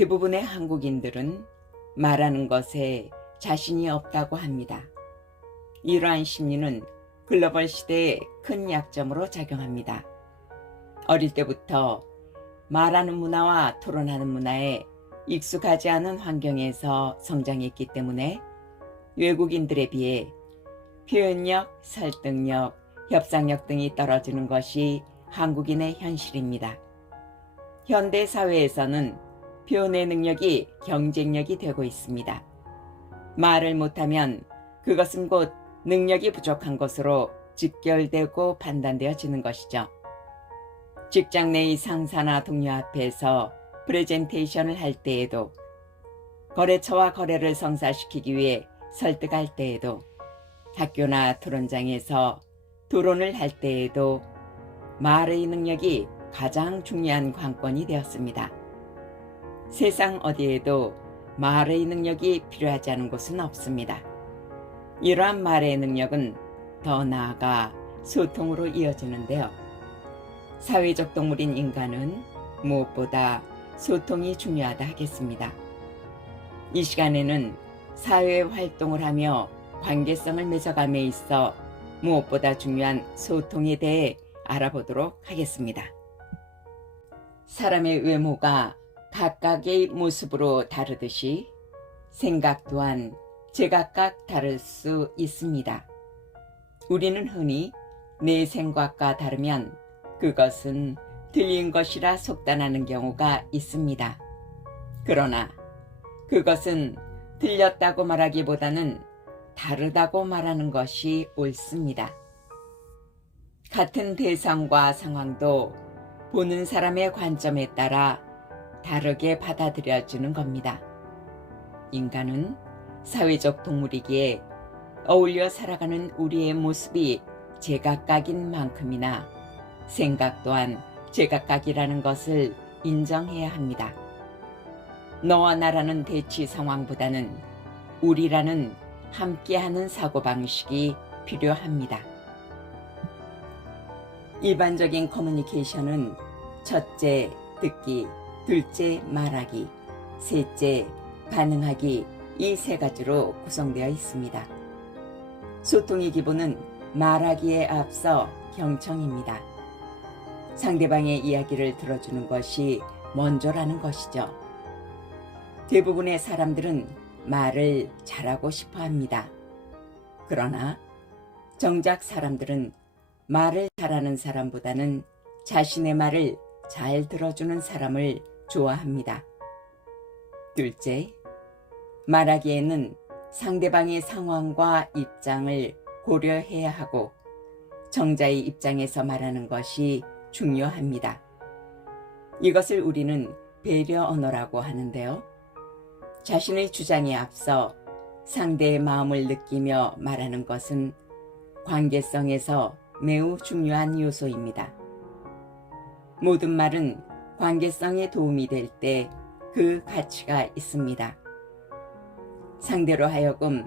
대부분의 한국인들은 말하는 것에 자신이 없다고 합니다. 이러한 심리는 글로벌 시대의 큰 약점으로 작용합니다. 어릴 때부터 말하는 문화와 토론하는 문화에 익숙하지 않은 환경에서 성장했기 때문에 외국인들에 비해 표현력, 설득력, 협상력 등이 떨어지는 것이 한국인의 현실입니다. 현대 사회에서는 표현의 능력이 경쟁력이 되고 있습니다. 말을 못하면 그것은 곧 능력이 부족한 것으로 직결되고 판단되어지는 것이죠. 직장 내의 상사나 동료 앞에서 프레젠테이션을 할 때에도, 거래처와 거래를 성사시키기 위해 설득할 때에도, 학교나 토론장에서 토론을 할 때에도 말의 능력이 가장 중요한 관건이 되었습니다. 세상 어디에도 말의 능력이 필요하지 않은 곳은 없습니다. 이러한 말의 능력은 더 나아가 소통으로 이어지는데요. 사회적 동물인 인간은 무엇보다 소통이 중요하다 하겠습니다. 이 시간에는 사회 활동을 하며 관계성을 맺어감에 있어 무엇보다 중요한 소통에 대해 알아보도록 하겠습니다. 사람의 외모가 각각의 모습으로 다르듯이 생각 또한 제각각 다를 수 있습니다. 우리는 흔히 내 생각과 다르면 그것은 틀린 것이라 속단하는 경우가 있습니다. 그러나 그것은 틀렸다고 말하기보다는 다르다고 말하는 것이 옳습니다. 같은 대상과 상황도 보는 사람의 관점에 따라 다르게 받아들여지는 겁니다. 인간은 사회적 동물이기에 어울려 살아가는 우리의 모습이 제각각인 만큼이나 생각 또한 제각각이라는 것을 인정해야 합니다. 너와 나라는 대치 상황보다는 우리라는 함께하는 사고방식이 필요합니다. 일반적인 커뮤니케이션은 첫째, 듣기, 둘째, 말하기, 셋째, 반응하기, 이 세 가지로 구성되어 있습니다. 소통의 기본은 말하기에 앞서 경청입니다. 상대방의 이야기를 들어주는 것이 먼저라는 것이죠. 대부분의 사람들은 말을 잘하고 싶어 합니다. 그러나 정작 사람들은 말을 잘하는 사람보다는 자신의 말을 잘 들어주는 사람을 좋아합니다. 둘째, 말하기에는 상대방의 상황과 입장을 고려해야 하고 정자의 입장에서 말하는 것이 중요합니다. 이것을 우리는 배려 언어라고 하는데요. 자신의 주장에 앞서 상대의 마음을 느끼며 말하는 것은 관계성에서 매우 중요한 요소입니다. 모든 말은 관계성에 도움이 될 때 그 가치가 있습니다. 상대로 하여금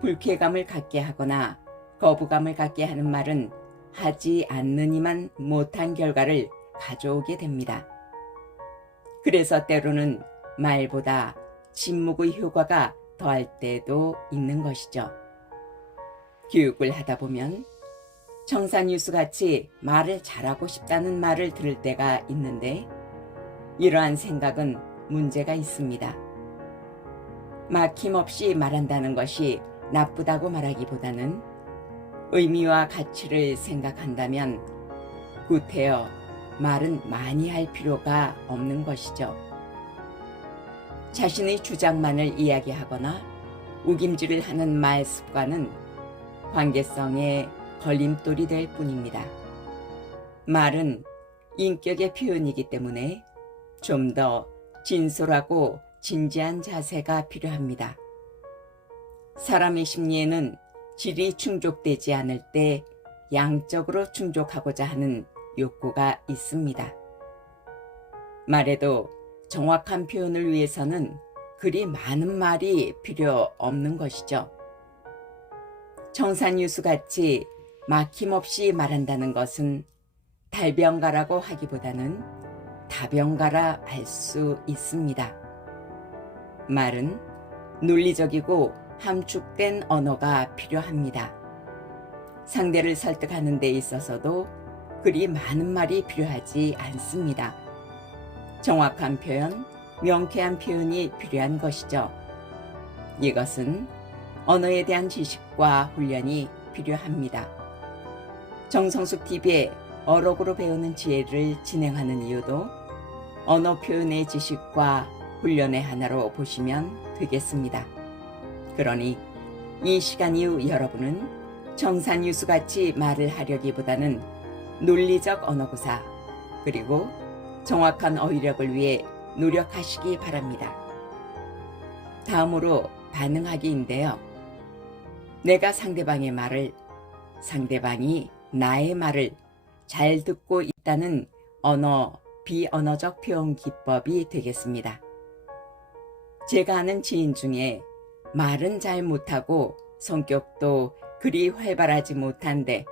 불쾌감을 갖게 하거나 거부감을 갖게 하는 말은 하지 않느니만 못한 결과를 가져오게 됩니다. 그래서 때로는 말보다 침묵의 효과가 더할 때도 있는 것이죠. 교육을 하다 보면 청산유수같이 말을 잘하고 싶다는 말을 들을 때가 있는데 이러한 생각은 문제가 있습니다. 막힘없이 말한다는 것이 나쁘다고 말하기보다는 의미와 가치를 생각한다면 구태여 말은 많이 할 필요가 없는 것이죠. 자신의 주장만을 이야기하거나 우김질을 하는 말 습관은 관계성에 걸림돌이 될 뿐입니다. 말은 인격의 표현이기 때문에 좀 더 진솔하고 진지한 자세가 필요합니다. 사람의 심리에는 질이 충족되지 않을 때 양적으로 충족하고자 하는 욕구가 있습니다. 말에도 정확한 표현을 위해서는 그리 많은 말이 필요 없는 것이죠. 청산유수같이 막힘없이 말한다는 것은 달병가라고 하기보다는 다병가라 할 수 있습니다. 말은 논리적이고 함축된 언어가 필요합니다. 상대를 설득하는 데 있어서도 그리 많은 말이 필요하지 않습니다. 정확한 표현, 명쾌한 표현이 필요한 것이죠. 이것은 언어에 대한 지식과 훈련이 필요합니다. 정성숙 TV의 어록으로 배우는 지혜를 진행하는 이유도 언어 표현의 지식과 훈련의 하나로 보시면 되겠습니다. 그러니 이 시간 이후 여러분은 정산유수같이 말을 하려기보다는 논리적 언어구사 그리고 정확한 어휘력을 위해 노력하시기 바랍니다. 다음으로 반응하기인데요. 내가 상대방의 말을, 상대방이 나의 말을 잘 듣고 있다는 언어, 비언어적 표현 기법이 되겠습니다. 제가 아는 지인 중에 말은 잘 못하고 성격도 그리 활발하지 못한데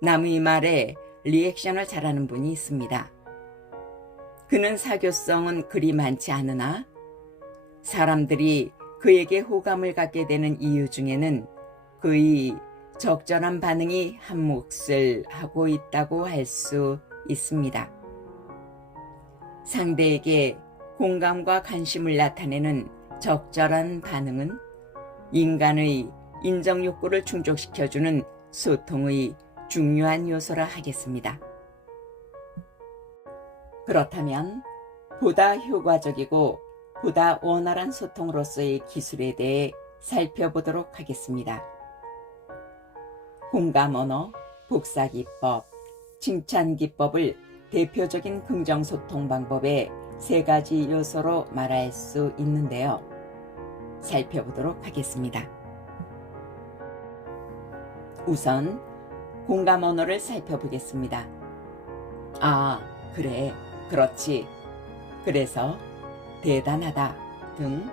남의 말에 리액션을 잘하는 분이 있습니다. 그는 사교성은 그리 많지 않으나 사람들이 그에게 호감을 갖게 되는 이유 중에는 그의 적절한 반응이 한 몫을 하고 있다고 할 수 있습니다. 상대에게 공감과 관심을 나타내는 적절한 반응은 인간의 인정 욕구를 충족시켜주는 소통의 중요한 요소라 하겠습니다. 그렇다면 보다 효과적이고 보다 원활한 소통으로서의 기술에 대해 살펴보도록 하겠습니다. 공감 언어, 복사 기법, 칭찬 기법을 대표적인 긍정소통 방법의 3가지 요소로 말할 수 있는데요. 살펴보도록 하겠습니다. 우선 공감 언어를 살펴보겠습니다. 아, 그래, 그렇지, 그래서, 대단하다 등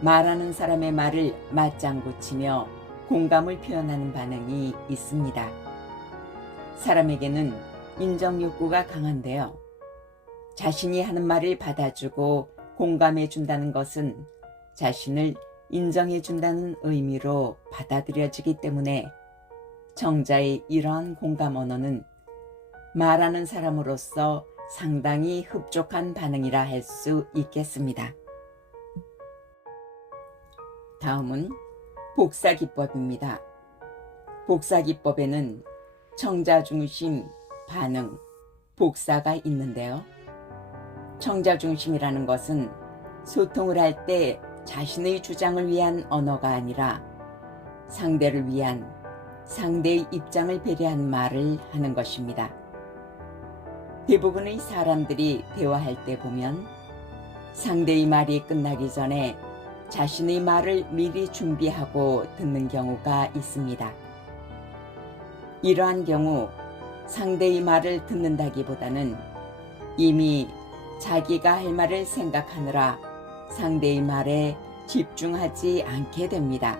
말하는 사람의 말을 맞장구 치며 공감을 표현하는 반응이 있습니다. 사람에게는 인정 욕구가 강한데요. 자신이 하는 말을 받아주고 공감해 준다는 것은 자신을 인정해 준다는 의미로 받아들여지기 때문에 청자의 이러한 공감 언어는 말하는 사람으로서 상당히 흡족한 반응이라 할 수 있겠습니다. 다음은 복사 기법입니다. 복사 기법에는 청자 중심, 반응, 복사가 있는데요. 청자 중심이라는 것은 소통을 할 때 자신의 주장을 위한 언어가 아니라 상대를 위한, 상대의 입장을 배려한 말을 하는 것입니다. 대부분의 사람들이 대화할 때 보면 상대의 말이 끝나기 전에 자신의 말을 미리 준비하고 듣는 경우가 있습니다. 이러한 경우 상대의 말을 듣는다기보다는 이미 자기가 할 말을 생각하느라 상대의 말에 집중하지 않게 됩니다.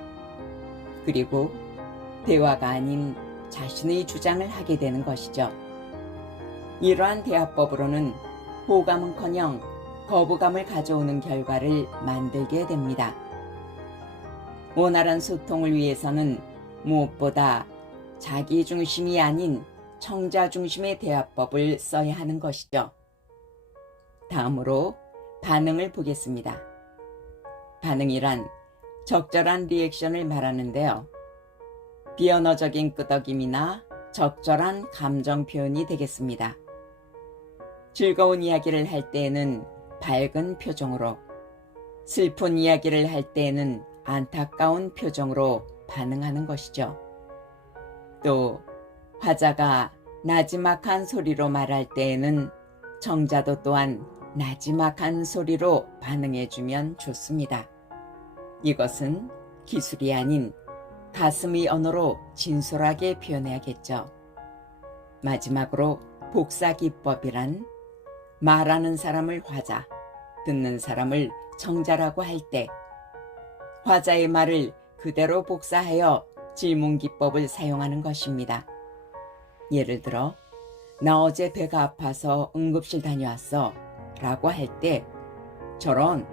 그리고 대화가 아닌 자신의 주장을 하게 되는 것이죠. 이러한 대화법으로는 호감은커녕 거부감을 가져오는 결과를 만들게 됩니다. 원활한 소통을 위해서는 무엇보다 자기 중심이 아닌 청자 중심의 대화법을 써야 하는 것이죠. 다음으로 반응을 보겠습니다. 반응이란 적절한 리액션을 말하는데요. 비언어적인 끄덕임이나 적절한 감정 표현이 되겠습니다. 즐거운 이야기를 할 때에는 밝은 표정으로, 슬픈 이야기를 할 때에는 안타까운 표정으로 반응하는 것이죠. 또 화자가 나지막한 소리로 말할 때에는 청자도 또한 나지막한 소리로 반응해주면 좋습니다. 이것은 기술이 아닌 가슴의 언어로 진솔하게 표현해야겠죠. 마지막으로 복사 기법이란 말하는 사람을 화자, 듣는 사람을 청자라고 할 때 화자의 말을 그대로 복사하여 질문 기법을 사용하는 것입니다. 예를 들어, 나 어제 배가 아파서 응급실 다녀왔어 라고 할 때 저런,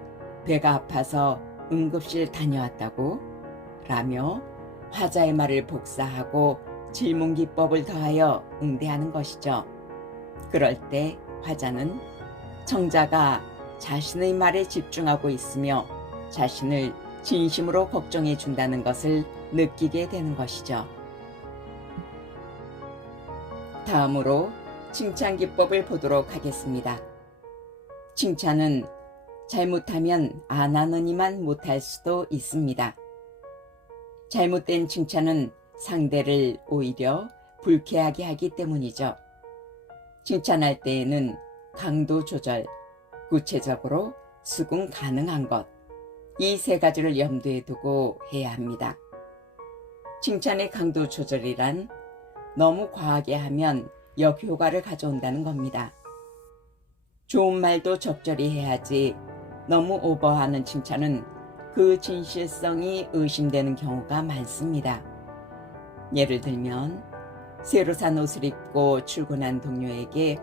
배가 아파서 응급실 다녀왔다고? 라며 화자의 말을 복사하고 질문 기법을 더하여 응대하는 것이죠. 그럴 때 화자는 청자가 자신의 말에 집중하고 있으며 자신을 진심으로 걱정해 준다는 것을 느끼게 되는 것이죠. 다음으로 칭찬 기법을 보도록 하겠습니다. 칭찬은 잘못하면 안 하느니만 못할 수도 있습니다. 잘못된 칭찬은 상대를 오히려 불쾌하게 하기 때문이죠. 칭찬할 때에는 강도 조절, 구체적으로 수긍 가능한 것, 이 세 가지를 염두에 두고 해야 합니다. 칭찬의 강도 조절이란 너무 과하게 하면 역효과를 가져온다는 겁니다. 좋은 말도 적절히 해야지 너무 오버하는 칭찬은 그 진실성이 의심되는 경우가 많습니다. 예를 들면 새로 산 옷을 입고 출근한 동료에게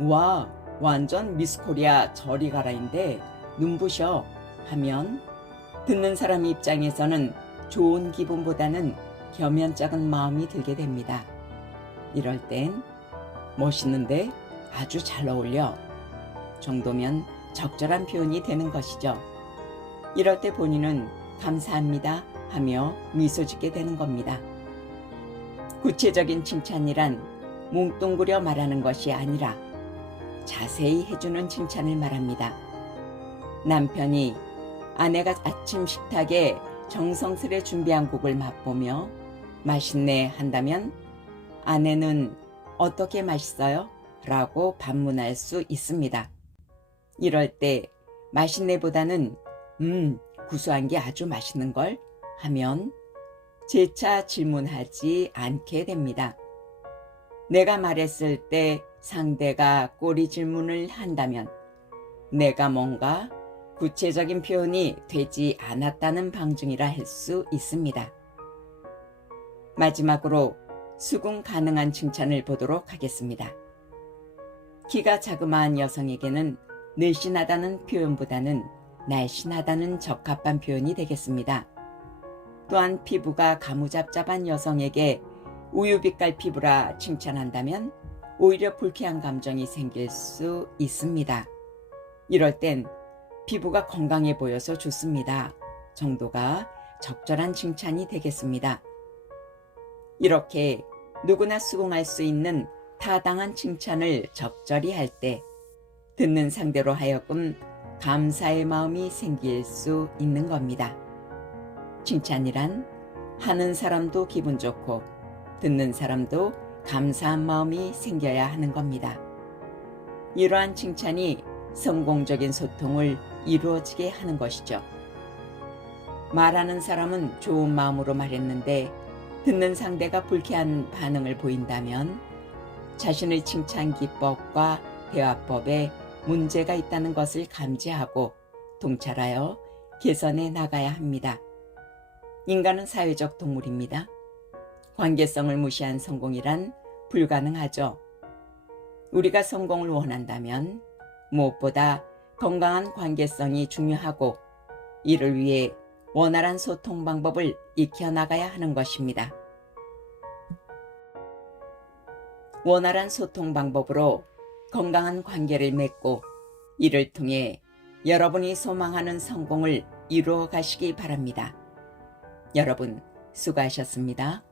와, 완전 미스 코리아 저리 가라인데 눈부셔 하면 듣는 사람 입장에서는 좋은 기분보다는 겸연쩍은 마음이 들게 됩니다. 이럴 땐 멋있는데 아주 잘 어울려 정도면 적절한 표현이 되는 것이죠. 이럴 때 본인은 감사합니다 하며 미소 짓게 되는 겁니다. 구체적인 칭찬이란 뭉뚱그려 말하는 것이 아니라 자세히 해주는 칭찬을 말합니다. 남편이 아내가 아침 식탁에 정성스레 준비한 국을 맛보며 맛있네 한다면 아내는 어떻게 맛있어요? 라고 반문할 수 있습니다. 이럴 때 맛있네보다는 구수한 게 아주 맛있는걸 하면 재차 질문하지 않게 됩니다. 내가 말했을 때 상대가 꼬리 질문을 한다면 내가 뭔가 구체적인 표현이 되지 않았다는 방증이라 할 수 있습니다. 마지막으로 수긍 가능한 칭찬을 보도록 하겠습니다. 키가 자그마한 여성에게는 늘씬하다는 표현보다는 날씬하다는 적합한 표현이 되겠습니다. 또한 피부가 가무잡잡한 여성에게 우유빛깔 피부라 칭찬한다면 오히려 불쾌한 감정이 생길 수 있습니다. 이럴 땐 피부가 건강해 보여서 좋습니다 정도가 적절한 칭찬이 되겠습니다. 이렇게 누구나 수긍할 수 있는 타당한 칭찬을 적절히 할 때 듣는 상대로 하여금 감사의 마음이 생길 수 있는 겁니다. 칭찬이란 하는 사람도 기분 좋고 듣는 사람도 감사한 마음이 생겨야 하는 겁니다. 이러한 칭찬이 성공적인 소통을 이루어지게 하는 것이죠. 말하는 사람은 좋은 마음으로 말했는데 듣는 상대가 불쾌한 반응을 보인다면 자신의 칭찬 기법과 대화법에 문제가 있다는 것을 감지하고 통찰하여 개선해 나가야 합니다. 인간은 사회적 동물입니다. 관계성을 무시한 성공이란 불가능하죠. 우리가 성공을 원한다면 무엇보다 건강한 관계성이 중요하고 이를 위해 원활한 소통 방법을 익혀나가야 하는 것입니다. 원활한 소통 방법으로 건강한 관계를 맺고 이를 통해 여러분이 소망하는 성공을 이루어 가시기 바랍니다. 여러분 수고하셨습니다.